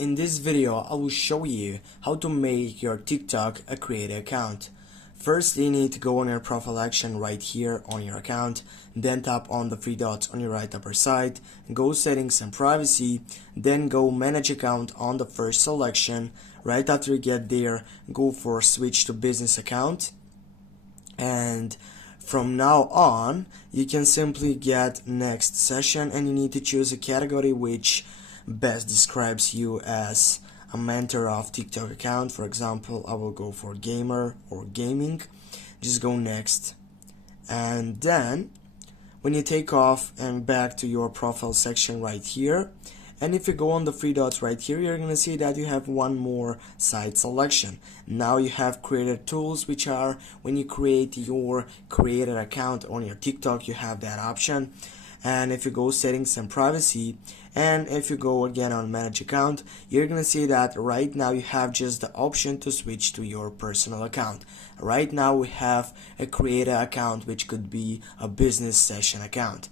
In this video, I will show you how to make your TikTok a creator account. First, you need to go on your profile action right here on your account, then tap on the three dots on your right upper side, go settings and privacy, then go manage account on the first selection. Right after you get there, go for switch to business account, and from now on you can simply get next session, and you need to choose a category which best describes you as a mentor of TikTok account. For example, I will go for gamer or gaming. Just go next, and then when you take off and back to your profile section right here, and if you go on the three dots right here, you're going to see that you have one more site selection. Now you have creator tools, which are when you create your creator account on your TikTok, you have that option. And if you go settings and privacy, and if you go again on manage account, you're gonna see that right now you have just the option to switch to your personal account. Right now we have a creator account, which could be a business session account.